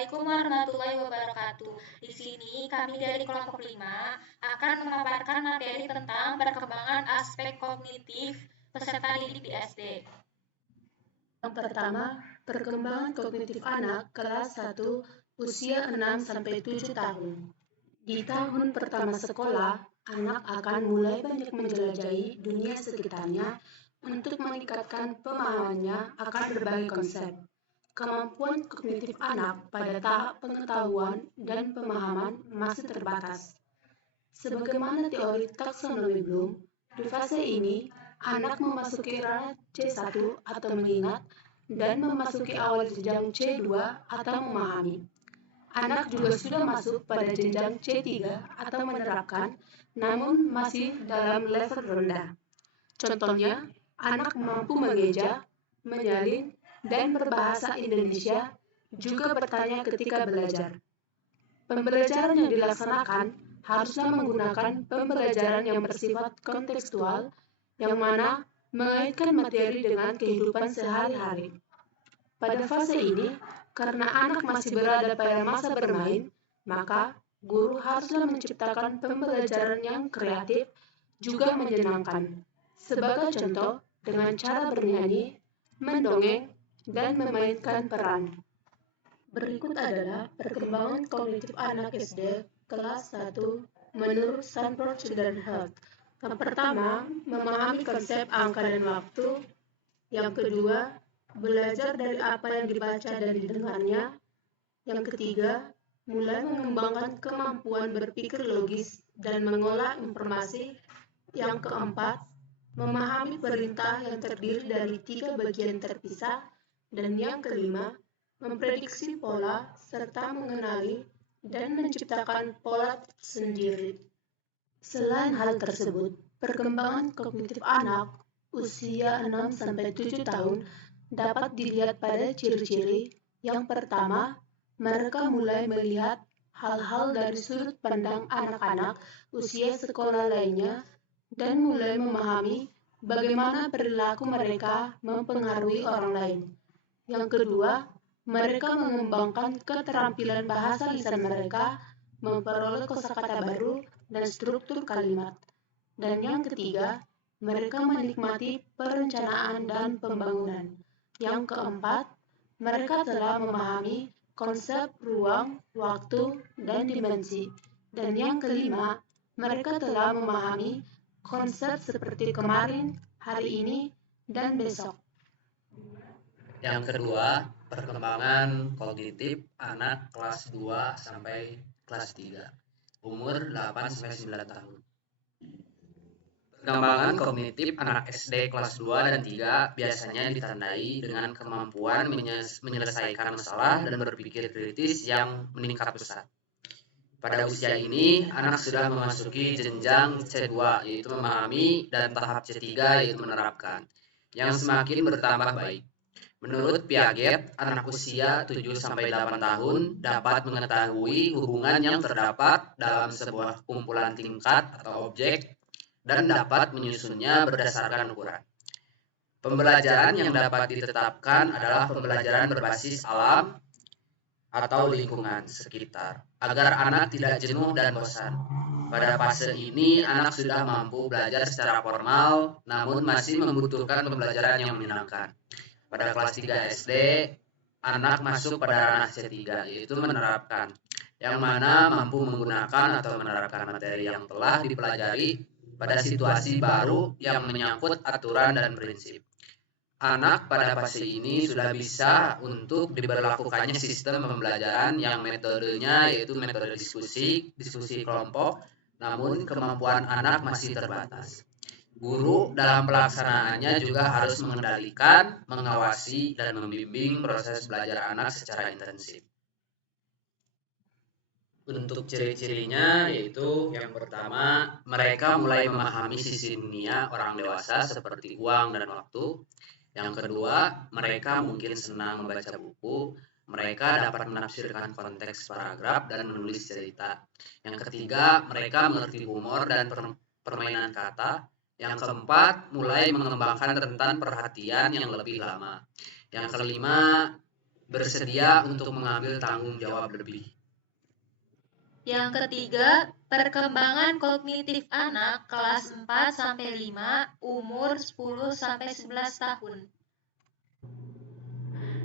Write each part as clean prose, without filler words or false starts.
Assalamualaikum warahmatullahi wabarakatuh. Di sini kami dari kelompok 5 akan memaparkan materi tentang perkembangan aspek kognitif peserta didik di SD. Yang pertama, perkembangan kognitif anak kelas 1 usia 6-7 tahun. Di tahun pertama sekolah, anak akan mulai banyak menjelajahi dunia sekitarnya untuk meningkatkan pemahamannya akan berbagai konsep. Kemampuan kognitif anak pada tahap pengetahuan dan pemahaman masih terbatas. Sebagaimana teori taksonomi Bloom, di fase ini, anak memasuki ranah C1 atau mengingat dan memasuki awal jenjang C2 atau memahami. Anak juga sudah masuk pada jenjang C3 atau menerapkan, namun masih dalam level rendah. Contohnya, anak mampu mengeja, menyalin, dan berbahasa Indonesia, juga bertanya ketika belajar. Pembelajaran yang dilaksanakan harusnya menggunakan pembelajaran yang bersifat kontekstual, yang mana mengaitkan materi dengan kehidupan sehari-hari. Pada fase ini, karena anak masih berada pada masa bermain, maka guru haruslah menciptakan pembelajaran yang kreatif juga menyenangkan. Sebagai contoh, dengan cara bernyanyi, mendongeng, dan memainkan peran. Berikut adalah perkembangan kognitif anak SD kelas 1 menurut Stanford Children's Health. Yang pertama, memahami konsep angka dan waktu. Yang kedua, belajar dari apa yang dibaca dan didengarnya. Yang ketiga, mulai mengembangkan kemampuan berpikir logis dan mengolah informasi. Yang keempat, memahami perintah yang terdiri dari 3 bagian terpisah. Dan yang kelima, memprediksi pola serta mengenali dan menciptakan pola sendiri. Selain hal tersebut, perkembangan kognitif anak usia 6-7 tahun dapat dilihat pada ciri-ciri. Yang pertama, mereka mulai melihat hal-hal dari sudut pandang anak-anak usia sekolah lainnya dan mulai memahami bagaimana perilaku mereka mempengaruhi orang lain. Yang kedua, mereka mengembangkan keterampilan bahasa lisan mereka, memperoleh kosakata baru dan struktur kalimat. Dan yang ketiga, mereka menikmati perencanaan dan pembangunan. Yang keempat, mereka telah memahami konsep ruang, waktu, dan dimensi. Dan yang kelima, mereka telah memahami konsep seperti kemarin, hari ini, dan besok. Yang kedua, perkembangan kognitif anak kelas 2 sampai kelas 3, umur 8-9 tahun. Perkembangan kognitif anak SD kelas 2 dan 3 biasanya ditandai dengan kemampuan menyelesaikan masalah dan berpikir kritis yang meningkat pesat. Pada usia ini, anak sudah memasuki jenjang C2, yaitu memahami, dan tahap C3, yaitu menerapkan, yang semakin bertambah baik. Menurut Piaget, anak usia 7-8 tahun dapat mengetahui hubungan yang terdapat dalam sebuah kumpulan tingkat atau objek dan dapat menyusunnya berdasarkan ukuran. Pembelajaran yang dapat ditetapkan adalah pembelajaran berbasis alam atau lingkungan sekitar, agar anak tidak jenuh dan bosan. Pada fase ini, anak sudah mampu belajar secara formal, namun masih membutuhkan pembelajaran yang menyenangkan. Pada kelas 3 SD, anak masuk pada ranah C3, yaitu menerapkan, yang mana mampu menggunakan atau menerapkan materi yang telah dipelajari pada situasi baru yang menyangkut aturan dan prinsip. Anak pada fase ini sudah bisa untuk diberlakukannya sistem pembelajaran yang metodenya yaitu metode diskusi kelompok, namun kemampuan anak masih terbatas. Guru dalam pelaksanaannya juga harus mengendalikan, mengawasi, dan membimbing proses belajar anak secara intensif. Untuk ciri-cirinya yaitu yang pertama, mereka mulai memahami sisi dunia orang dewasa seperti uang dan waktu. Yang kedua, mereka mungkin senang membaca buku. Mereka dapat menafsirkan konteks paragraf dan menulis cerita. Yang ketiga, mereka mengerti humor dan permainan kata. Yang keempat, mulai mengembangkan rentan perhatian yang lebih lama. Yang kelima, bersedia untuk mengambil tanggung jawab lebih. Yang ketiga, perkembangan kognitif anak kelas 4-5, umur 10-11 tahun.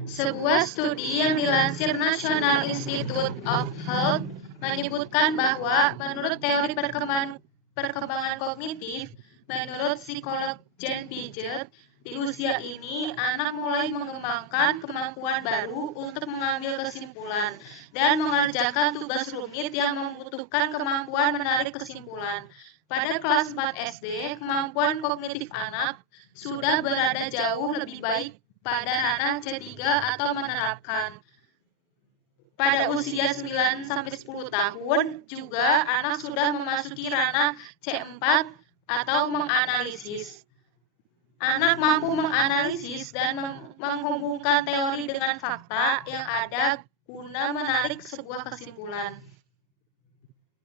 Sebuah studi yang dilansir National Institute of Health menyebutkan bahwa menurut teori perkembangan kognitif, menurut psikolog Jane Piaget, di usia ini anak mulai mengembangkan kemampuan baru untuk mengambil kesimpulan dan mengerjakan tugas rumit yang membutuhkan kemampuan menarik kesimpulan. Pada kelas 4 SD, kemampuan kognitif anak sudah berada jauh lebih baik pada ranah C3 atau menerapkan. Pada usia 9-10 tahun juga anak sudah memasuki ranah C4 atau menganalisis. Anak mampu menganalisis dan menghubungkan teori dengan fakta yang ada guna menarik sebuah kesimpulan.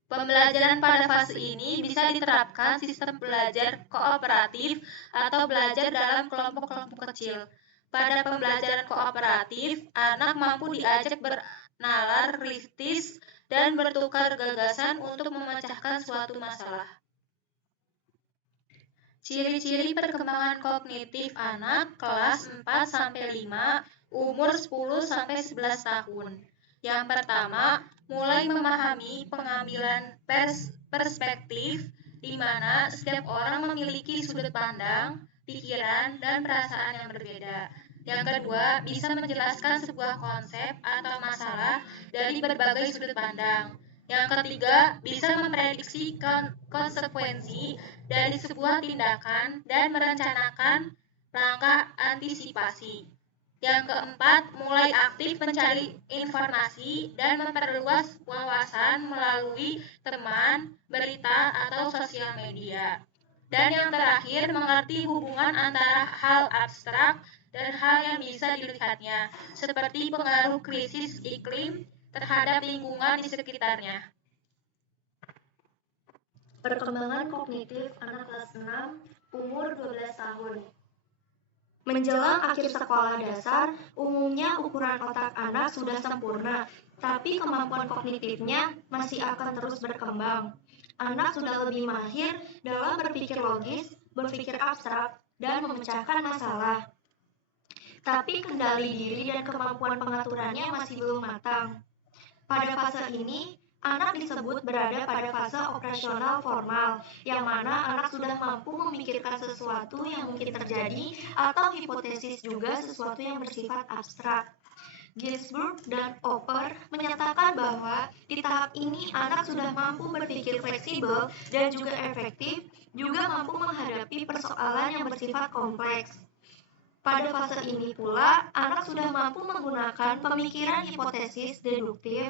Pembelajaran pada fase ini bisa diterapkan sistem belajar kooperatif atau belajar dalam kelompok-kelompok kecil. Pada pembelajaran kooperatif, anak mampu diajak bernalar kritis dan bertukar gagasan untuk memecahkan suatu masalah. Ciri-ciri perkembangan kognitif anak kelas 4-5, umur 10-11 tahun. Yang pertama, mulai memahami pengambilan perspektif di mana setiap orang memiliki sudut pandang, pikiran, dan perasaan yang berbeda. Yang kedua, bisa menjelaskan sebuah konsep atau masalah dari berbagai sudut pandang. Yang ketiga, bisa memprediksi konsekuensi dari sebuah tindakan dan merencanakan langkah antisipasi. Yang keempat, mulai aktif mencari informasi dan memperluas wawasan melalui teman, berita, atau sosial media. Dan yang terakhir, mengerti hubungan antara hal abstrak dan hal yang bisa dilihatnya, seperti pengaruh krisis iklim terhadap lingkungan di sekitarnya. Perkembangan kognitif anak kelas 6, umur 12 tahun. Menjelang akhir sekolah dasar, umumnya ukuran otak anak sudah sempurna, tapi kemampuan kognitifnya masih akan terus berkembang. Anak sudah lebih mahir dalam berpikir logis, berpikir abstrak, dan memecahkan masalah. Tapi kendali diri dan kemampuan pengaturannya masih belum matang. Pada fase ini, anak disebut berada pada fase operasional formal, yang mana anak sudah mampu memikirkan sesuatu yang mungkin terjadi atau hipotesis juga sesuatu yang bersifat abstrak. Ginsburg dan Popper menyatakan bahwa di tahap ini anak sudah mampu berpikir fleksibel dan juga efektif, juga mampu menghadapi persoalan yang bersifat kompleks. Pada fase ini pula, anak sudah mampu menggunakan pemikiran hipotesis deduktif.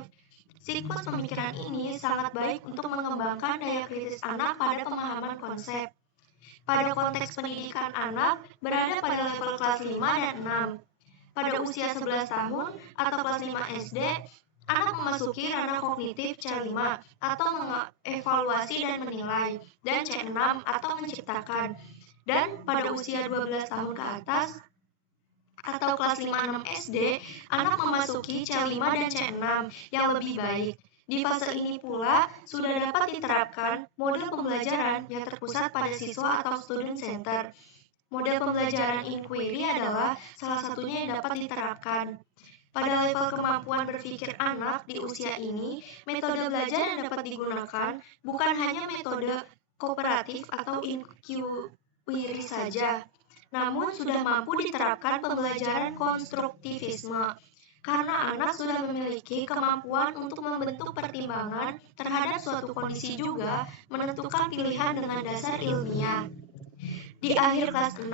Siklus pemikiran ini sangat baik untuk mengembangkan daya kritis anak pada pemahaman konsep. Pada konteks pendidikan anak berada pada level kelas 5 dan 6. Pada usia 11 tahun atau kelas 5 SD, anak memasuki ranah kognitif C5 atau mengevaluasi dan menilai, dan C6 atau menciptakan. Dan pada usia 12 tahun ke atas atau kelas 5-6 SD, anak memasuki C5 dan C6 yang lebih baik. Di fase ini pula, sudah dapat diterapkan model pembelajaran yang terpusat pada siswa atau student center. Model pembelajaran inquiry adalah salah satunya yang dapat diterapkan. Pada level kemampuan berpikir anak di usia ini, metode belajar yang dapat digunakan bukan hanya metode kooperatif atau inquiry saja, namun sudah mampu diterapkan pembelajaran konstruktivisme, karena anak sudah memiliki kemampuan untuk membentuk pertimbangan terhadap suatu kondisi juga menentukan pilihan dengan dasar ilmiah. Di akhir kelas 6,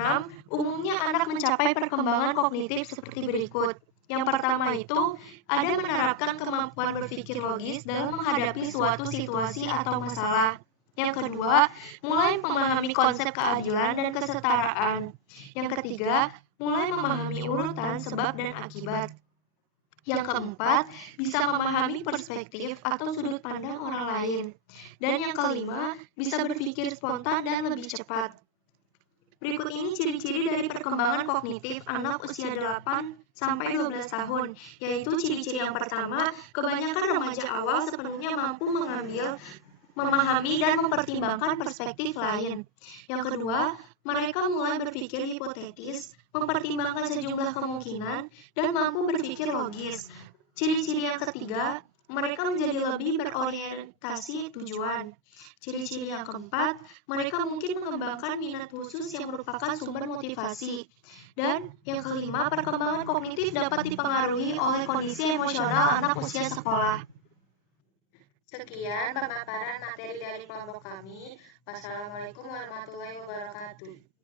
umumnya anak mencapai perkembangan kognitif seperti berikut. Yang pertama itu, ada menerapkan kemampuan berpikir logis dalam menghadapi suatu situasi atau masalah. Yang kedua, mulai memahami konsep keadilan dan kesetaraan. Yang ketiga, mulai memahami urutan sebab dan akibat. Yang keempat, bisa memahami perspektif atau sudut pandang orang lain. Dan yang kelima, bisa berpikir spontan dan lebih cepat. Berikut ini ciri-ciri dari perkembangan kognitif anak usia 8-12 tahun, yaitu ciri-ciri yang pertama, kebanyakan remaja awal sepenuhnya mampu mengambil, memahami, dan mempertimbangkan perspektif lain. Yang kedua, mereka mulai berpikir hipotetis, mempertimbangkan sejumlah kemungkinan, dan mampu berpikir logis. Ciri-ciri yang ketiga, mereka menjadi lebih berorientasi tujuan. Ciri-ciri yang keempat, mereka mungkin mengembangkan minat khusus yang merupakan sumber motivasi. Dan yang kelima, perkembangan kognitif dapat dipengaruhi oleh kondisi emosional anak usia sekolah. Sekian pemaparan materi dari kelompok kami. Wassalamualaikum warahmatullahi wabarakatuh.